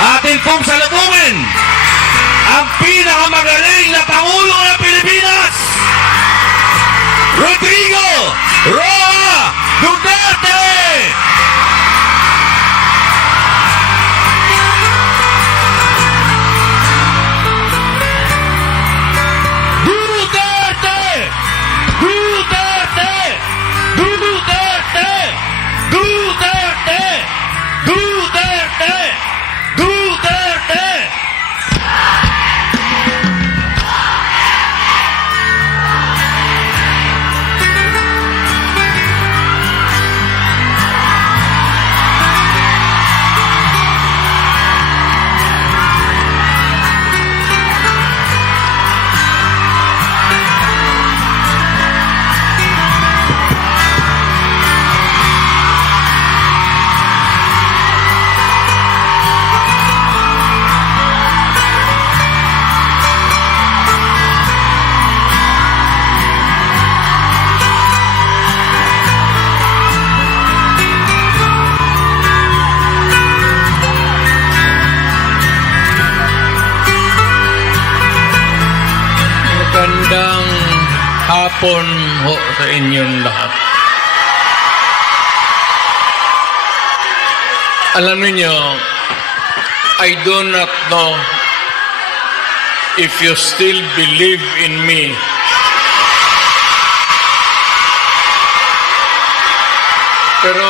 atin pong salubungin ang pinakamagaling na Pangulo ng Pilipinas, Rodrigo Roa Duterte! Duterte! Duterte! Duterte! Duterte! Duterte! Duterte! Magandang hapon ho sa inyong lahat. Alam niyo, I do not know if you still believe in me. Pero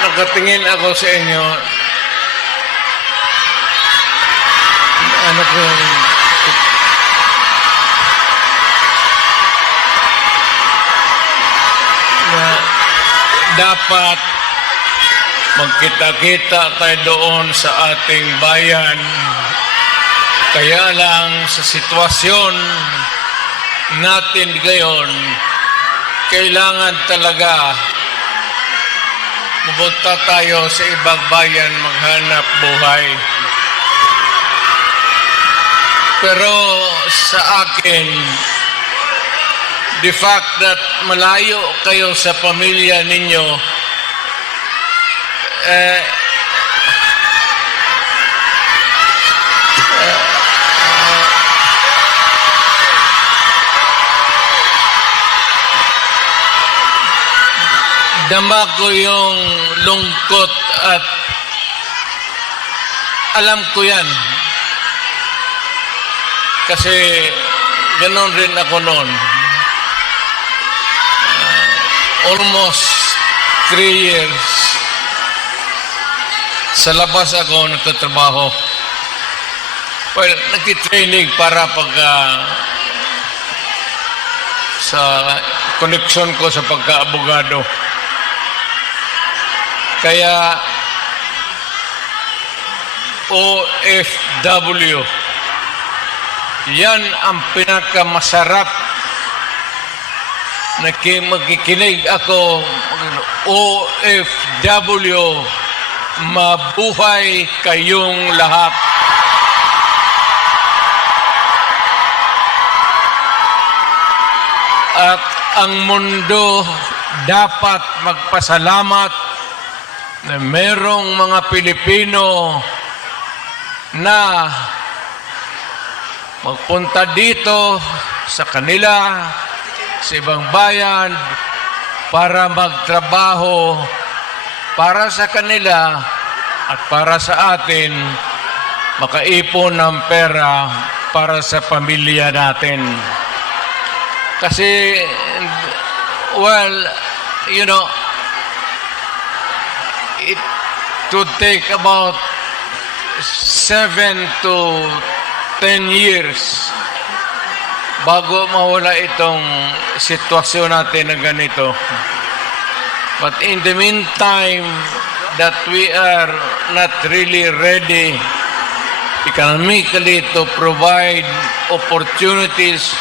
nakatingin ako sa inyo. Ano ko na dapat magkita-kita tayo doon sa ating bayan. Kaya lang sa sitwasyon natin ngayon, kailangan talaga mapunta tayo sa ibang bayan maghanap buhay. Pero sa akin, the fact that malayo kayo sa pamilya ninyo, dama ko yung lungkot at alam ko yan. Kasi ganon rin ako noon. Almost 3 years sa labas ako nagtatrabaho. Well, nagtitraining para pag sa koneksyon ko sa pagka-abogado. Kaya OFW, yan ang pinakamasarap na magkikinig ako. OFW, mabuhay kayong lahat. At ang mundo dapat magpasalamat na merong mga Pilipino na magpunta dito sa kanila, sa ibang bayan, para magtrabaho para sa kanila at para sa atin, makaipon ng pera para sa pamilya natin. Kasi, well, you know, it would take about 7 to 10 years bago mawala itong sitwasyon natin na ganito. But in the meantime, that we are not really ready economically to provide opportunities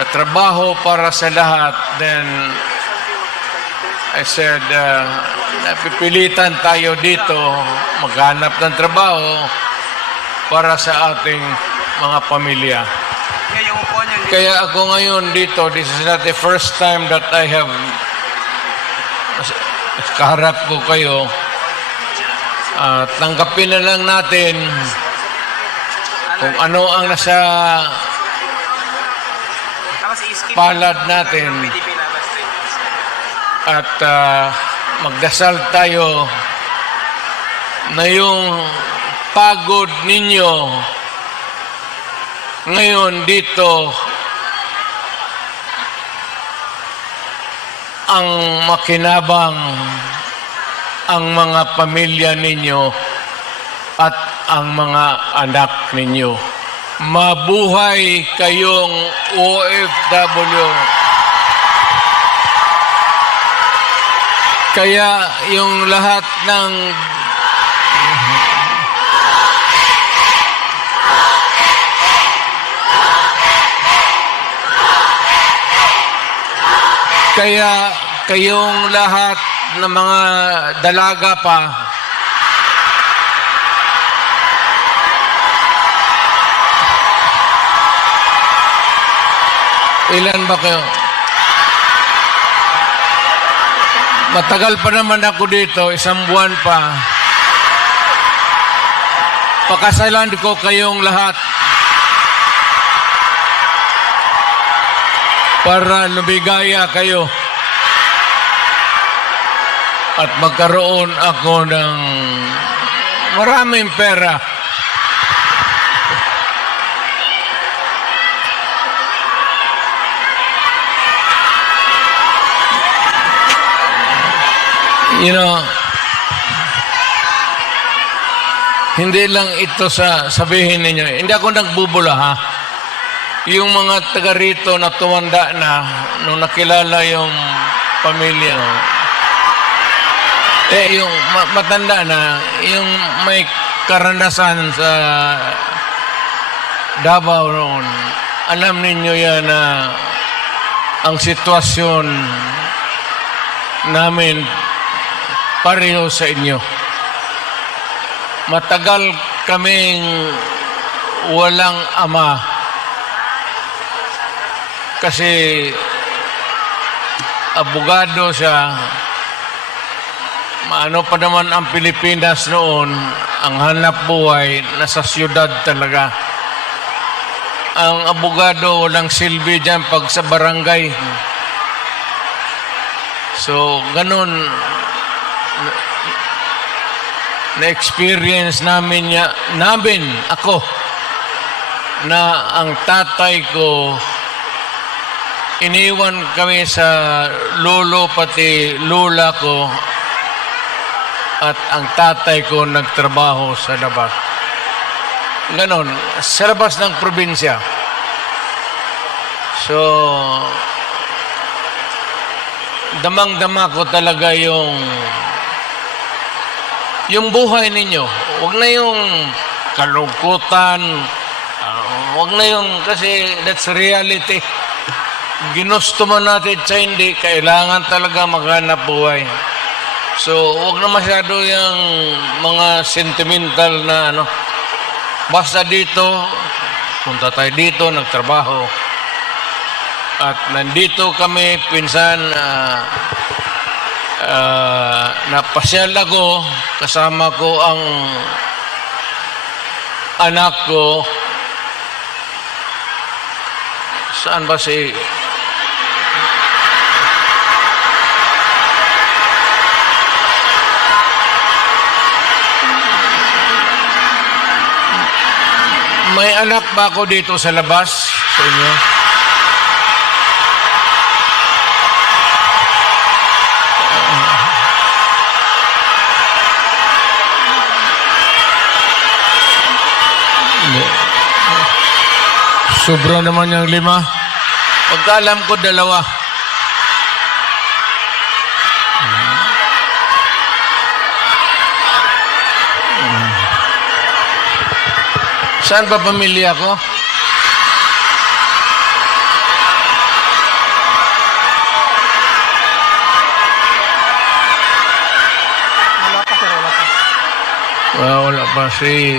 na trabaho para sa lahat, then I said, napipilitan tayo dito maghanap ng trabaho para sa ating mga pamilya. Kaya ako ngayon dito, this is not the first time that I have kaharap ko kayo. tanggapin na lang natin kung ano ang nasa palad natin at magdasal tayo na yung pagod ninyo ngayon dito ang makinabang ang mga pamilya ninyo at ang mga anak ninyo. Mabuhay kayong OFW. Kaya yung lahat ng Kaya kayong lahat ng mga dalaga pa, ilan ba kayo? Matagal pa naman ako dito, 1 buwan pa. Pakasalan ko kayong lahat para lumigaya kayo at magkaroon ako ng maraming pera. You know, hindi lang ito sa sabihin ninyo. Hindi ako nagbubula, ha? Yung mga taga rito na tumanda na nung nakilala yung pamilya, yung matanda na, yung may karanasan sa Davao noon, alam ninyo yan na ang sitwasyon namin pareho sa inyo. Matagal kaming walang ama kasi abogado siya. Maano pa naman ang Pilipinas noon, ang hanap buhay nasa siyudad talaga. Ang abogado walang silbi dyan pag sa barangay. So, ganun na-experience namin ako, na ang tatay ko, iniwan kami sa lolo pati lola ko at ang tatay ko nagtrabaho sa labas. Ganon, sa labas ng probinsya. So, damang-dama ko talaga yung buhay ninyo. Huwag na yung kalungkutan. Huwag na yung, kasi that's reality. Ginusto man natin sa hindi, kailangan talaga maghanap buhay. So, huwag na masyado yung mga sentimental na ano. Basta dito, punta tayo dito, nagtrabaho. At nandito kami, pinsan, napasyal ako, kasama ko ang anak ko. Saan ba si... May anak ba ako dito sa labas sa inyo? Sobra naman yung 5. Pagkaalam ko 2. Saan ba pamilya ko? Wala pa si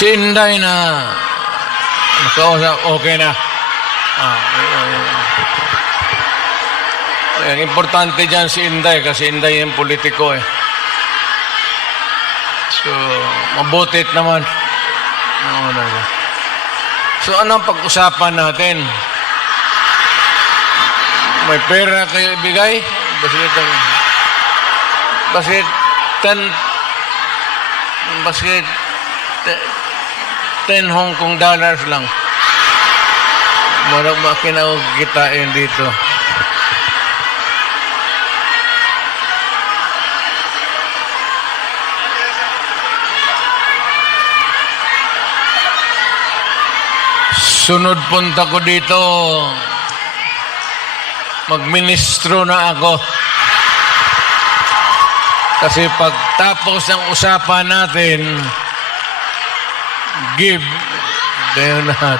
Inday na nakausap, okay na. Ang importante dyan si Inday kasi Inday yung politiko eh. So, mabutit naman. So, anong pag-usapan natin? May pera kayo ibigay? Basit 10 Hong Kong dollars lang. Marang makinaw kitain dito. Sunod punta ko dito, magministro na ako. Kasi pagtapos ng usapan natin, give, gayon lahat.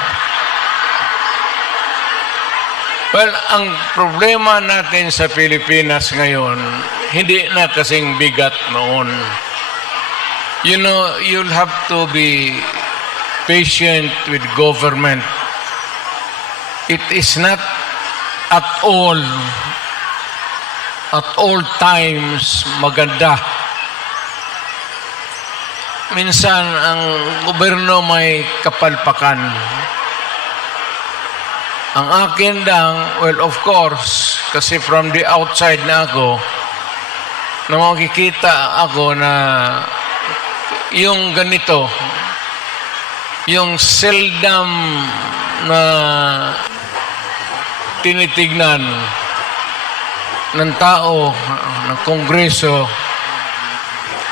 Well, ang problema natin sa Pilipinas ngayon, hindi na kasing bigat noon. You know, you'll have to be patient with government. It is not at all times maganda. Minsan ang gobyerno may kapalpakan. Ang akin lang, well of course, kasi from the outside na ako, na makikita ako na yung ganito, yung seldom na tinitignan ng tao, ng Kongreso,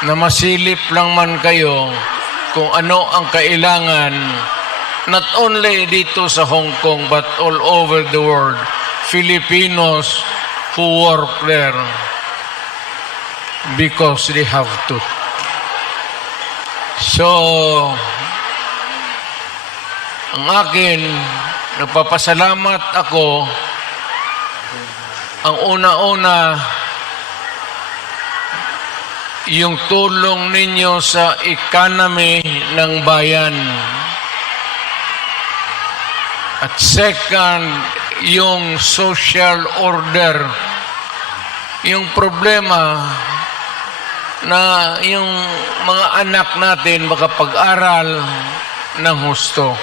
na masilip lang man kayo kung ano ang kailangan, not only dito sa Hong Kong, but all over the world, Filipinos who work there because they have to. So, ang akin, nagpapasalamat ako. Ang una-una, yung tulong ninyo sa economy ng bayan. At second, yung social order. Yung problema na yung mga anak natin makapag-aral ng husto.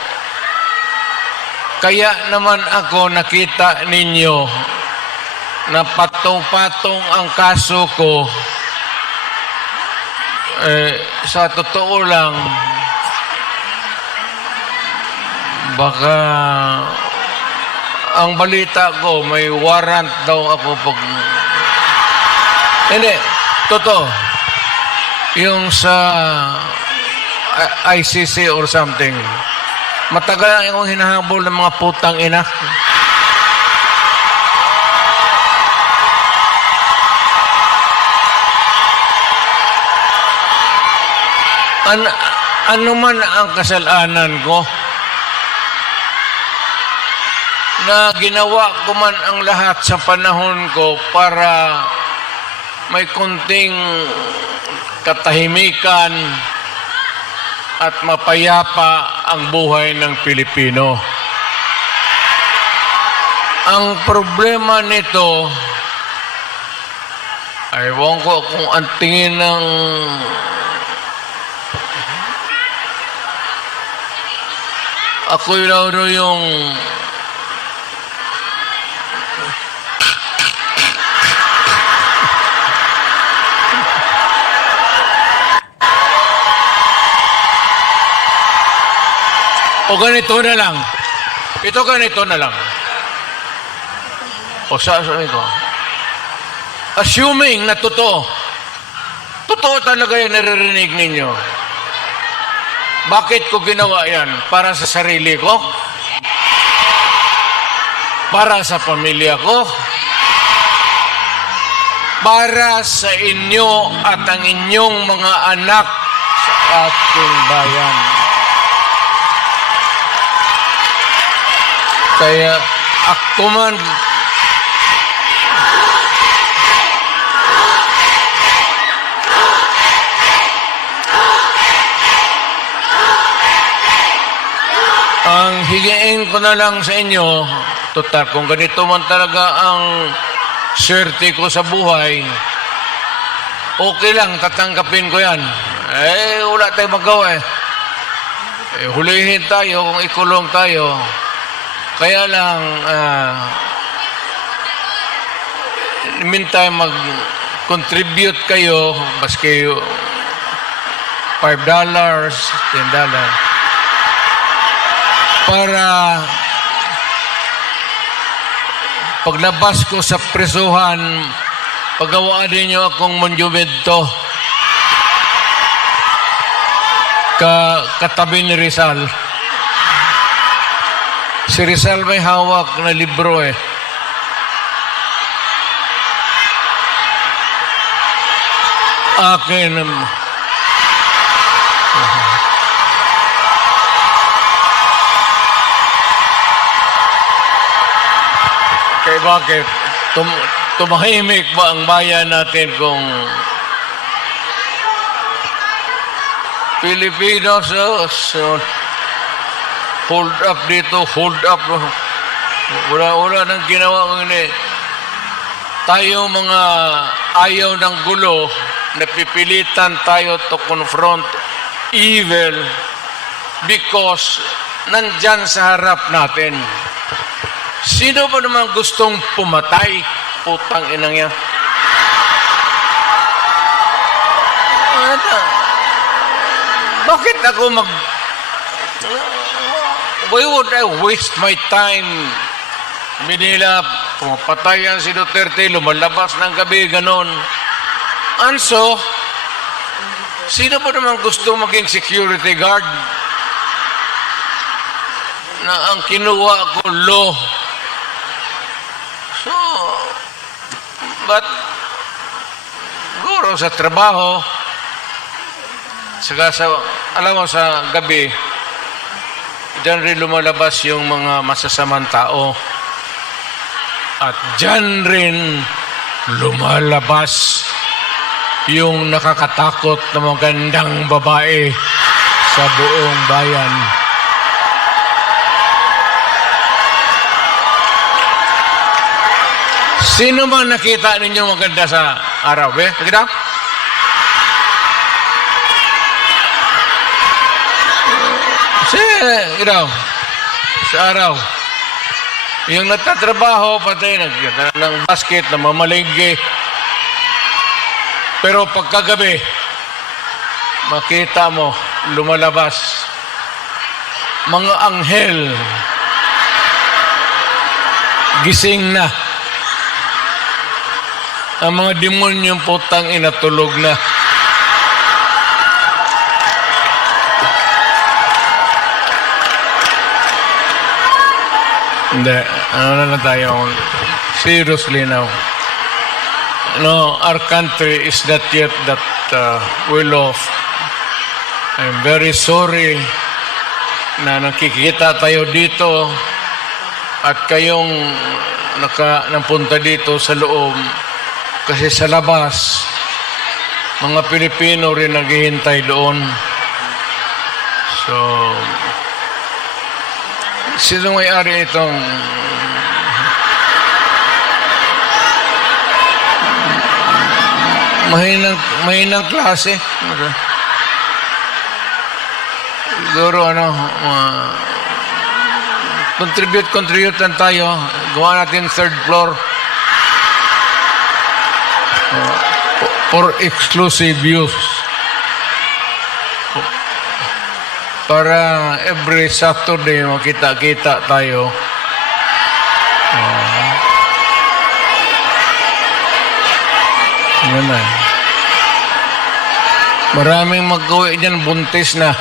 Kaya naman ako nakita ninyo na patong-patong ang kaso ko. Sa totoo lang, baka ang balita ko may warrant daw ako pag... Hindi, totoo. Yung sa ICC or something. Matagal akong hinahabol ng mga putang ina. Ano man ang kasalanan ko, na ginawa ko man ang lahat sa panahon ko para may konting katahimikan at mapayapa ang buhay ng Pilipino. Ang problema nito, ewan ko kung ang tingin ng ako'y raw yung o ganito na lang. Ito ganito na lang. O sabi ko, assuming na totoo talaga yung naririnig ninyo, bakit ko ginawa yan? Para sa sarili ko? Para sa pamilya ko? Para sa inyo at ang inyong mga anak sa ating bayan. Kaya ako man ang higiin ko na lang sa inyo, total, kung ganito man talaga ang swerte ko sa buhay, okay lang, tatanggapin ko yan. Wala tayong magawa hulihin tayo kung ikulong tayo. Kaya lang, meantime, mag-contribute kayo, baski $5, $10, para paglabas ko sa presuhan, pagawaan ninyo akong monumento katabi ni Rizal. Si Rizal may hawak na libro Akin. Kaya bakit? Tumahimik ba ang bayan natin kung Pilipinos, hold up dito, hold up. Wala nang ginawa ngayon Tayo mga ayaw ng gulo, napipilitan tayo to confront evil because nandyan sa harap natin. Sino ba naman gustong pumatay? Putang inang yan. Bakit ako why would I waste my time? Manila, pumapatay yan si Duterte, lumalabas ng gabi, ganon. So, sino ba naman gusto maging security guard? Na ang kinuha ko, law. So, but, siguro sa trabaho, alam mo, sa gabi, dyan rin lumalabas yung mga masasamang tao. At dyan rin lumalabas yung nakakatakot na magandang babae sa buong bayan. Sino man nakita ninyo maganda sa araw? Nakita? Sa araw. Yung nagtatrabaho, patay, ng basket, na mamalinggi. Pero pagkagabi, makita mo, lumalabas, mga anghel, gising na. Ang mga demonyong putang inatulog na. Hindi. Ano na tayo? Seriously now. No, our country is not yet that well off. I'm very sorry na nakikita tayo dito at kayong napunta dito sa loob kasi sa labas mga Pilipino rin naghihintay doon. So, sino may-ari itong mahinang klase? Siguro contribute lang tayo. Gawa natin third floor for exclusive use. Para every Saturday makita-kita tayo. Ano na. Maraming mag-uwi dyan, buntis na.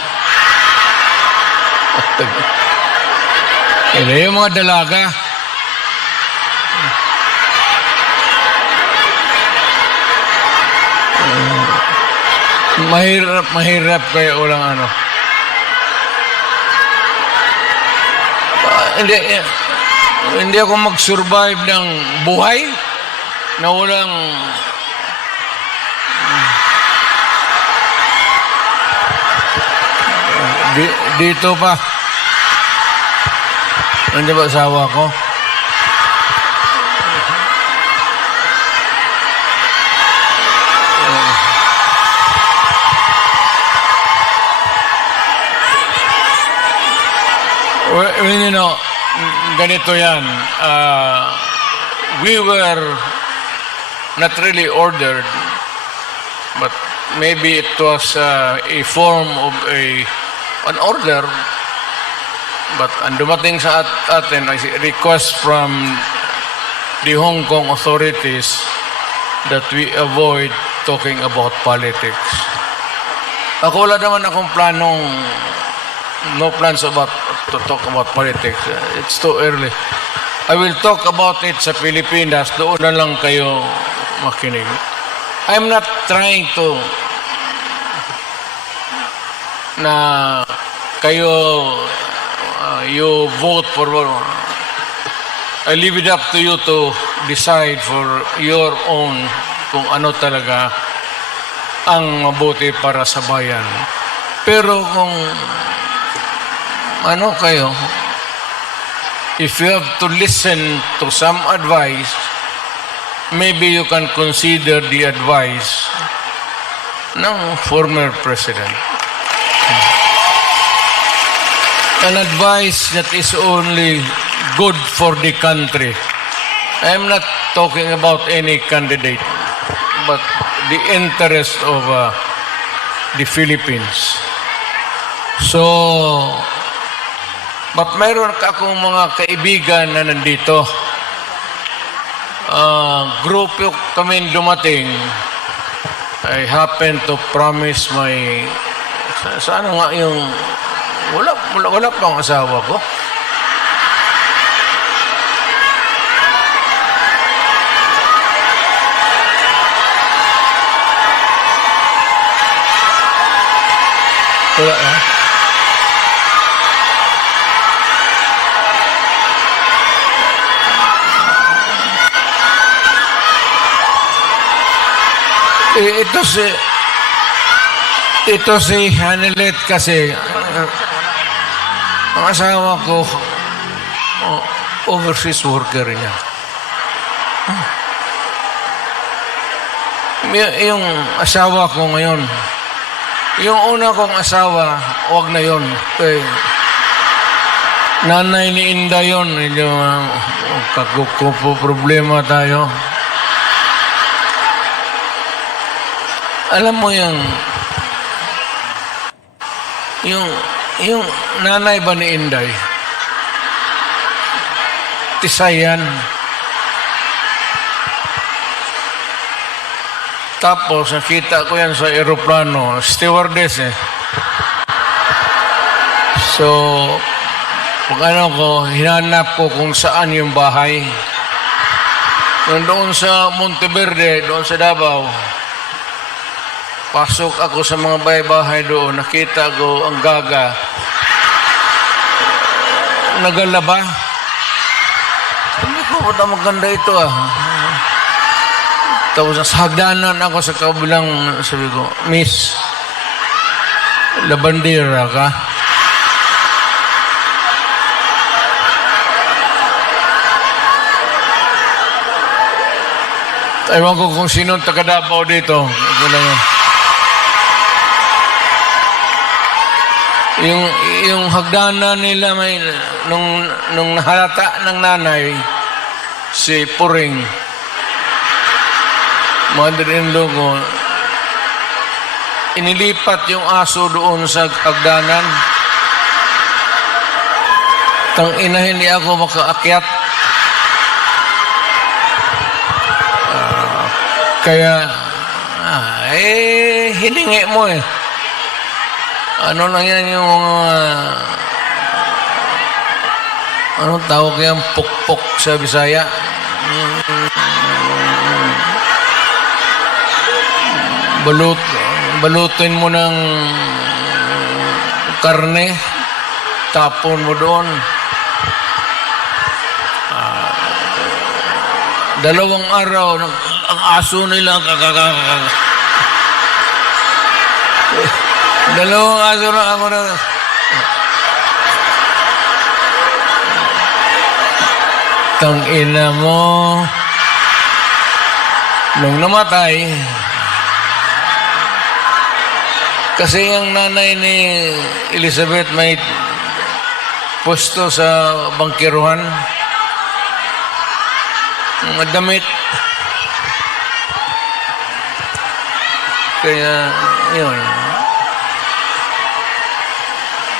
Yung mga dalaga. Mahirap kayo ulang hindi ako mag-survive ng buhay na walang dito pa. Nandiyan ba asawa ko? Well, you know, ganito yan. We were not really ordered, but maybe it was a form of an order. But ang dumating sa atin ay request from the Hong Kong authorities that we avoid talking about politics. Ako wala naman akong no plans to talk about politics. It's too early. I will talk about it sa Pilipinas. Doon na lang kayo makinig. I'm not trying to na kayo you vote for I leave it up to you to decide for your own kung ano talaga ang mabuti para sa bayan. Pero kung ano kayo, if you have to listen to some advice, maybe you can consider the advice ng former president. An advice that is only good for the country. I'm not talking about any candidate, but the interest of the Philippines. So, but mayroon akong mga kaibigan na nandito. Grupo kami dumating. I happen to promise my... Sana nga yung... Wala pang asawa ko. Wala na. Ito si Hanelet kasi ang asawa ko overseas worker niya. Yung asawa ko ngayon, yung una kong asawa, wag na yun. Nanay ni Inda yun. Problema tayo. Alam mo yung nanay ba ni Inday? Tisayan. Tapos, nakita ko yan sa aeroplano. Stewardess So, hinanap ko kung saan yung bahay. Doon sa Monteverde, doon sa Davao. Pasok ako sa mga bahay-bahay doon. Nakita ko ang gaga. Nagalaba. Hindi ko, ba't maganda ito Tapos sa hagdanan ako sa kabilang, sabi ko, Miss, labandera ka? Ewan ko kung sino taga Davao dito. Ito lang yung hagdanan nila may nung nahalata ng nanay si Puring mother-in-law ko inilipat yung aso doon sa hagdanan. Tang ina hindi ako makaakyat. Kaya hiningi mo ano lang yan yung anong tawag yan? Pukpok sa Bisaya. Balutin mo ng karne, tapon mo doon. 2 araw, ang aso nila 2 araw na ako na tang ina mo nung namatay kasi yung nanay ni Elizabeth may pwesto sa bangkiruhan. Mga damit. Kaya, yun.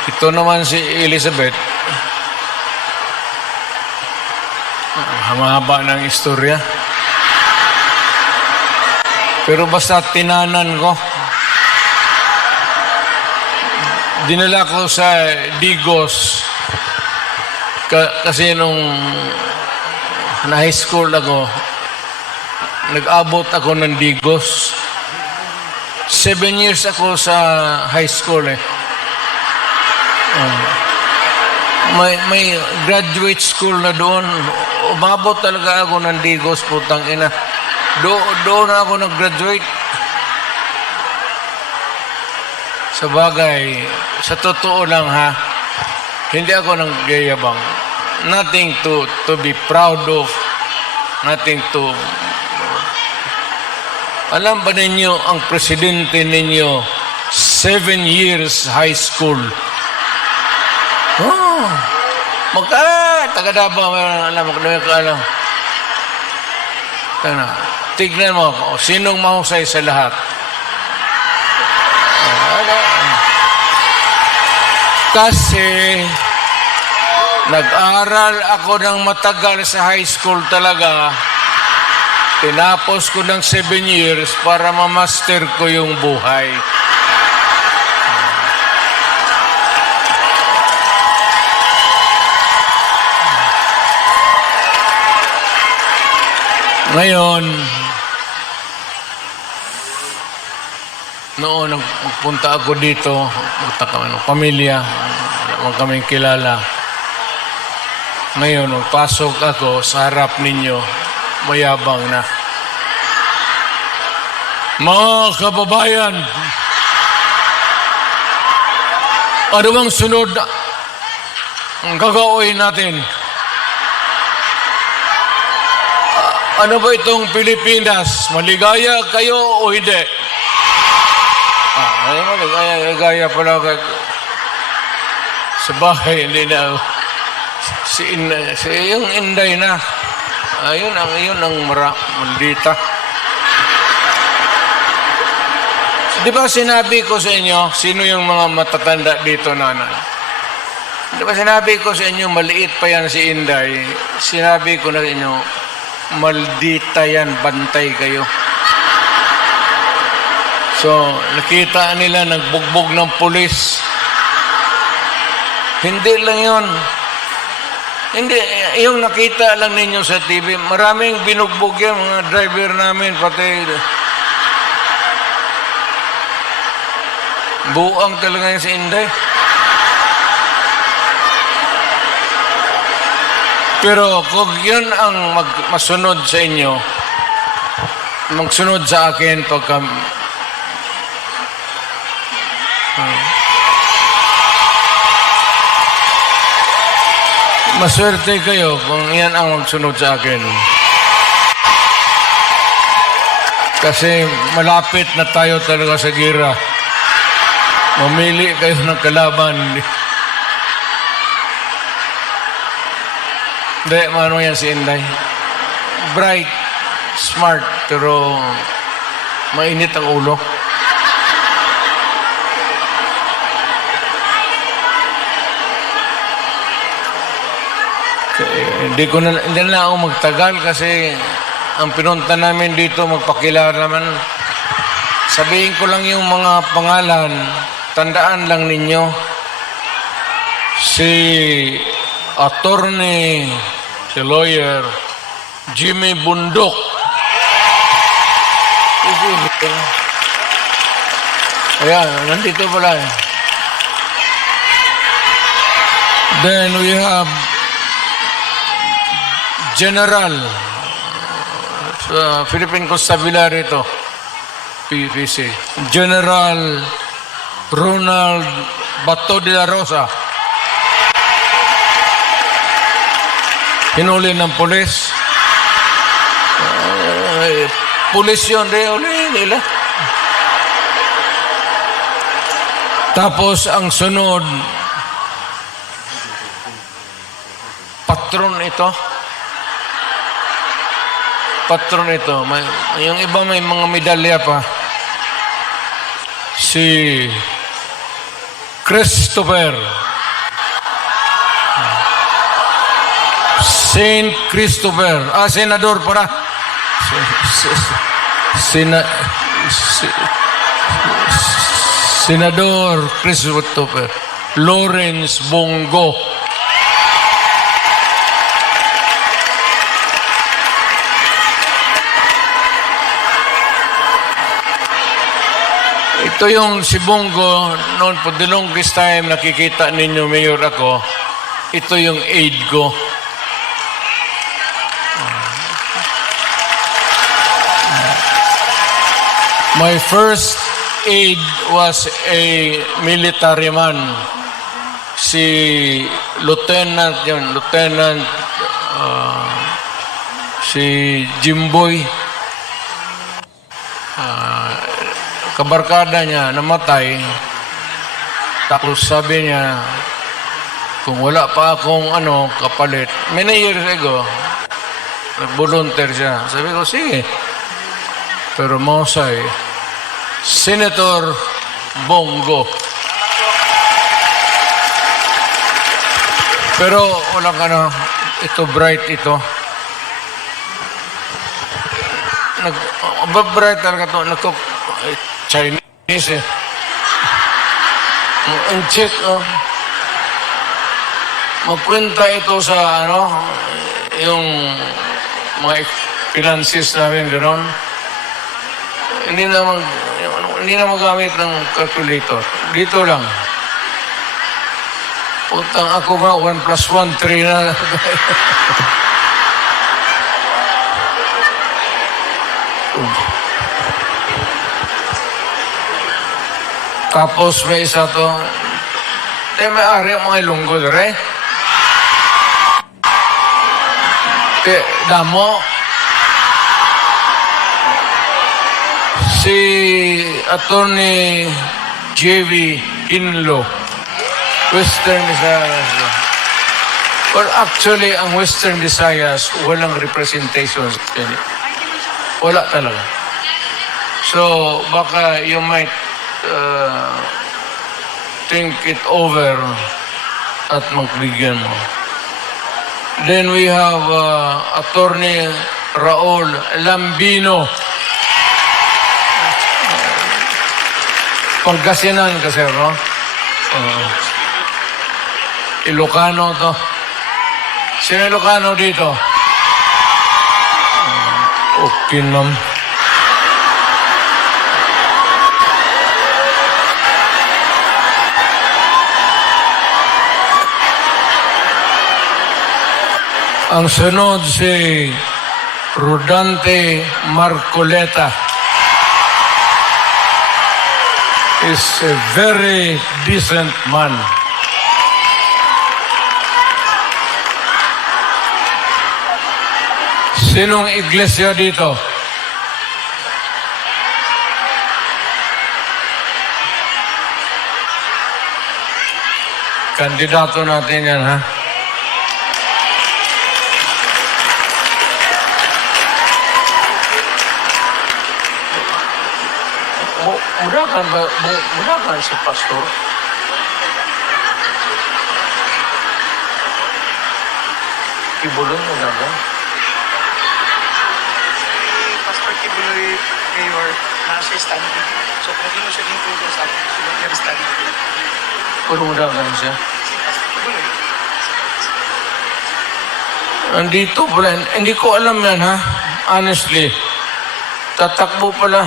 Ito naman si Elizabeth. Mahaba ng istorya. Pero basta tinanan ko. Dinala ko sa Digos. Kasi nung na high school ako, nag-abot ako ng Digos. 7 years ako sa high school eh. May graduate school na doon. Umabot talaga ako ng Digos, putang ina. Doon ako nag-graduate. Sa bagay, sa totoo lang ha, hindi ako nanggayabang. Nothing to be proud of. Nothing to... Alam ba ninyo, ang presidente ninyo, 7 years high school. Oh, taga-Davao, alam mo, alam. Tignan mo ako, sinong mahusay sa lahat? Kasi nag-aral ako ng matagal sa high school talaga. Tinapos ko ng 7 years para ma-master ko yung buhay. Ngayon, noon nagpunta ako dito, punta kami ng pamilya, wala kaming kilala. Ngayon, pasok ako sa harap ninyo, mayabang na. Mga kababayan, ano bang sunod ang gagawin natin? Ano ba itong Pilipinas? Maligaya kayo o hindi? Maligaya pala kayo. Sa bahay, hindi na. Si yung Inday na. Ayun ang maldita. Di ba sinabi ko sa inyo, sino yung mga matatanda dito, nanay? Di ba sinabi ko sa inyo, maliit pa yan si Inday? Sinabi ko na sa inyo, maldita yan, bantay kayo. So, nakita nila nagbugbog ng pulis. Hindi lang yun. Hindi, yung nakita lang ninyo sa TV, maraming binugbog yan, mga driver namin, pati buang talaga yung si Inday. Pero kung yun ang masunod sa inyo, magsunod sa akin pagka maswerte kayo kung yan ang magsunod sa akin. Kasi malapit na tayo talaga sa gira. Mamili kayo ng kalaban. Hindi, ano yan si Inday? Bright, smart, pero mainit ang ulo. Hindi na ako magtagal kasi ang pinunta namin dito magpakilala naman. Sabihin ko lang yung mga pangalan, tandaan lang ninyo. Si attorney, si lawyer, Jimmy Bundok. Ayan, nandito pala eh. Then we have General sa Philippine Constabulary ito, PPC. General Ronald Bato de la Rosa. Hinuli ng pulis. Pulis yun, nila. Tapos ang sunod, patron ito. Patron ito. Yung iba may mga medalya pa. Si Christopher. Saint Christopher. Senador para. Senador Christopher Lawrence Bongo. Ito yung si Bongo, noon po, the longest time nakikita ninyo, Mayor, ako, ito yung aide ko. My first aide was a military man. Si Lieutenant, si Jimboy. Kabarkada niya, namatay. Tapos sabi niya, kung wala pa akong kapalit, many years ago, nag-volunteer siya. Sabi ko, sige. Pero mausay, Senator Bongo. Pero walang ito bright ito. Bright talaga ito. Chinese eh. Ang check, magkwenta ito sa yung mga finances namin, gano'n. Hindi na magamit ng calculator. Dito lang. Putang ako nga, 1 plus 1, 3 na. Tapos may isa to. May ari ang mga ilunggo dere. Damo. Si Attorney J.V. Inlo, Western Visayas. Well, actually, ang Western Visayas, walang representation. Wala talaga. So, baka you might think it over at magbigyan mo. Then we have Attorney Raul Lambino. Pangasinan kasi, no? Ilocano to. Sino Ilocano dito? Okay nam. Ang sunod si Rodante Marcoleta. Is a very decent man. Sinong iglesia dito? Kandidato natin yan, ha? Mudahan si Pastor. Kibulon mo na ba? Pastor Kibuloy Mayor, nasa standing. So, kung hindi mo siya include sa akin, siya standing. Puro mudahan siya. Si Pastor Kibuloy. Andito pala. Hindi ko alam yan, ha? Honestly. Tatakbo pala.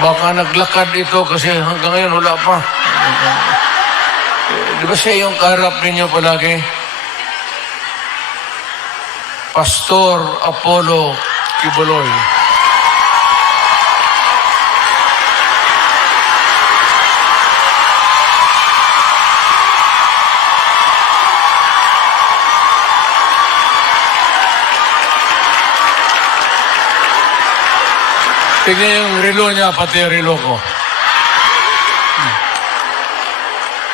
Baka naglakad ito kasi hanggang ngayon wala pa. Di ba siya yung kaharap ninyo palagi? Pastor Apollo Kibuloy. Tignan yung relo niya, pati yung relo ko.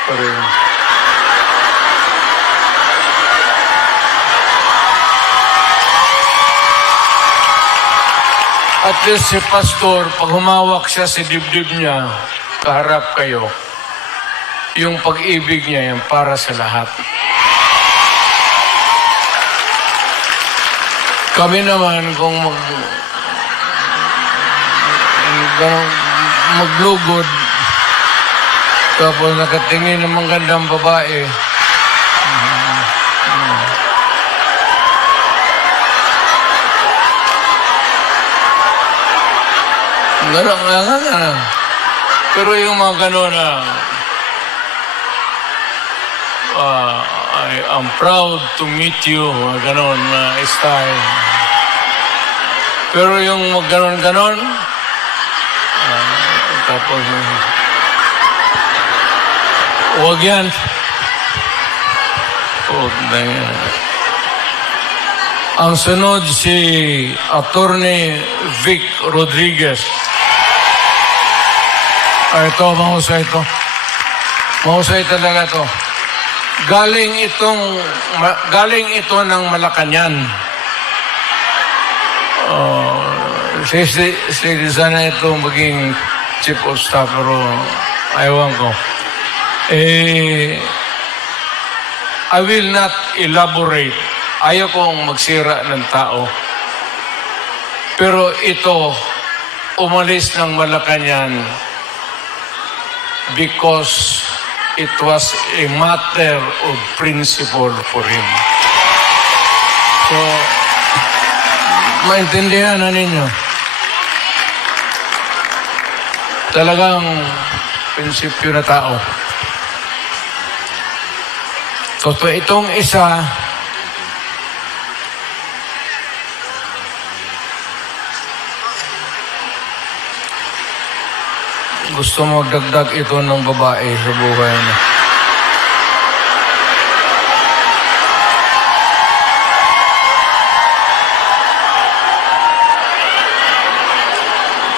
Pareho. At least si pastor, pag humawak siya sa dibdib niya, kaharap kayo, yung pag-ibig niya yan para sa lahat. Kami naman, kung maglugod, tapos nakatingin ng magandang babae, gano'n nga. Pero yung mga gano'n na, I'm proud to meet you, mga gano'n na style. Pero yung mga gano'n, tapos, huwag yan. Huwag na yan. Ang sunod si Attorney Vic Rodriguez. Ito, mahusay ito. Mahusay talaga ito. Galing ito ng Malacañang. Sana ito maging chief of staff, pero ayawan ko. I will not elaborate. Ayaw kong magsira ng tao. Pero ito, umalis ng Malacañang because it was a matter of principle for him. So, maintindihan na ninyo. Talagang prinsipyo na tao. So, itong isa, gusto magdagdag ito ng babae sa buhay niya.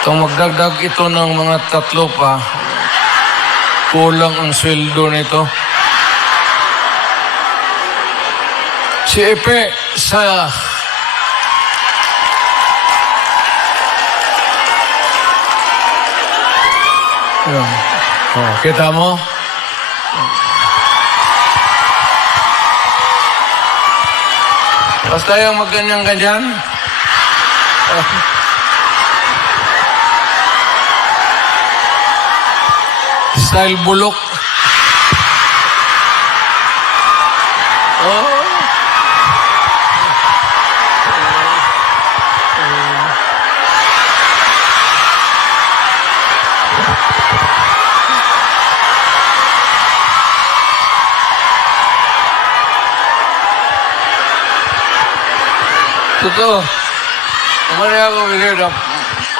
Kung magdagdag ito ng mga 3 pa, kulang ang sweldo nito. Si Epe sa kita mo? Basta yung magganyan-ganyan. Style bulok. Totoo. Umari ako bilhin na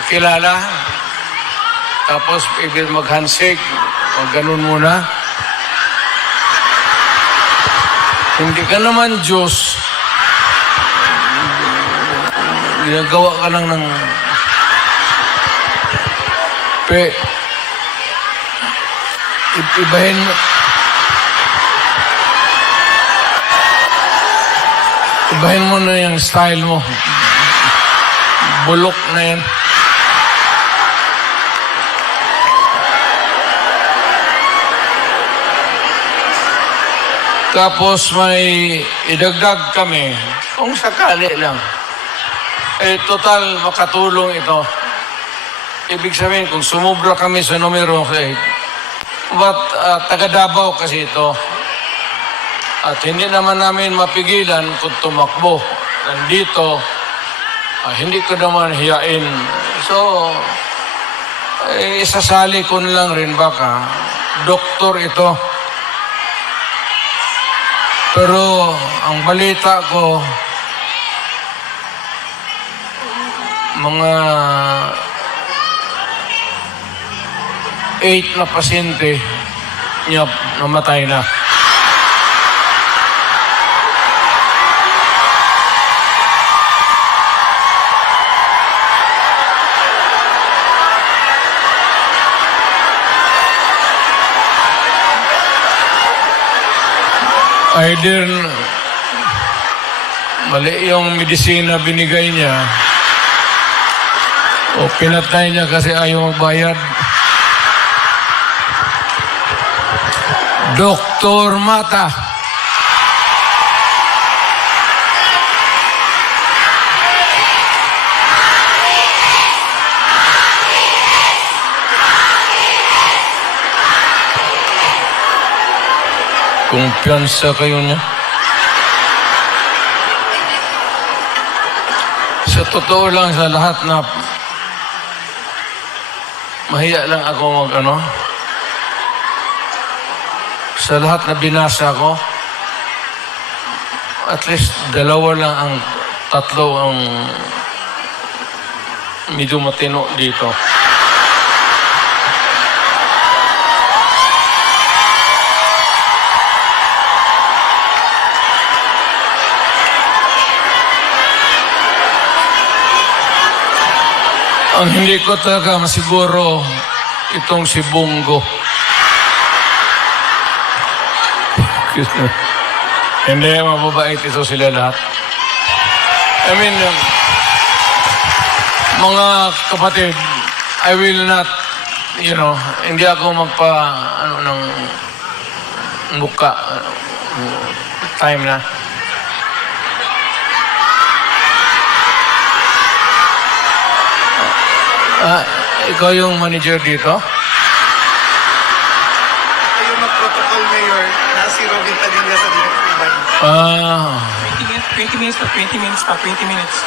kilala. Tapos, ibig mag-handshake. Huwag ganun muna. Hindi ka naman Diyos. Ginagawa ka lang ng... Ibahin mo... Ibahin mo na yung style mo. Bulok na yan. Tapos may idagdag kami, kung sakali lang. Total makatulong ito. Ibig sabihin, kung sumubra kami sa numero 8, but taga Davao kasi ito. At hindi naman namin mapigilan kung tumakbo. Nandito, hindi ko naman hiyain. So, isasali ko na lang rin baka. Doktor ito. Pero, ang balita ko, mga 8 na pasyente niya namatay na. Either mali yung medisina binigay niya o pinatay niya kasi ayaw magbayad. Dr. Mata. Kumpiyansa kayo niya. Sa totoo lang sa lahat na mahiya lang ako sa lahat na binasa ko, at least tatlo ang medyo matino dito. Ang hindi ko talaga masiguro itong si Bongo. Hindi, mababait ito sila lahat. I mean, mga kapatid, I will not, hindi ako ng muka. Time na. Ikaw yung manager dito? Ito yung mag-protocol, Mayor, na si Robin Padilla sa Directive Body. 20 minutes.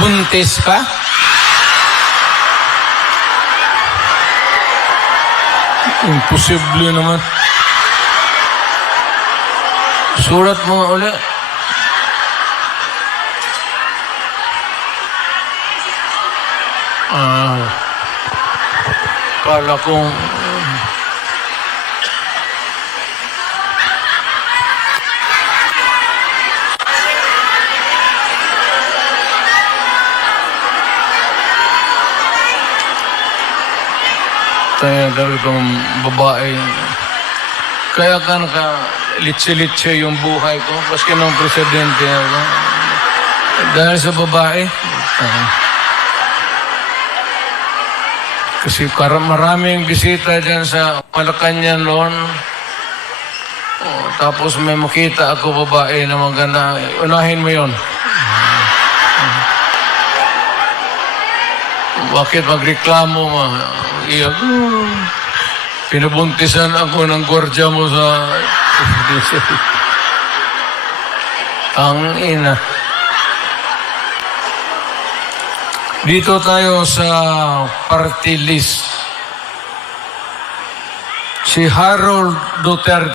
Buntis ka? Imposible naman. Surat mo nga ulit. Kala kong tayo dahil kong babae. Kaya ka litsi-litsi yung buhay ko. Paski ng presidente ako. Dahil sa babae. Kasi maraming bisita dyan sa Malacanang noon. Tapos may makita ako babae na maganda. Unahin mo yun. Bakit magreklamo mo? Iyak. Pinabuntisan ako ng gwardiya mo sa... Ang ina. Dito tayo sa party list. Si Harold Duterte.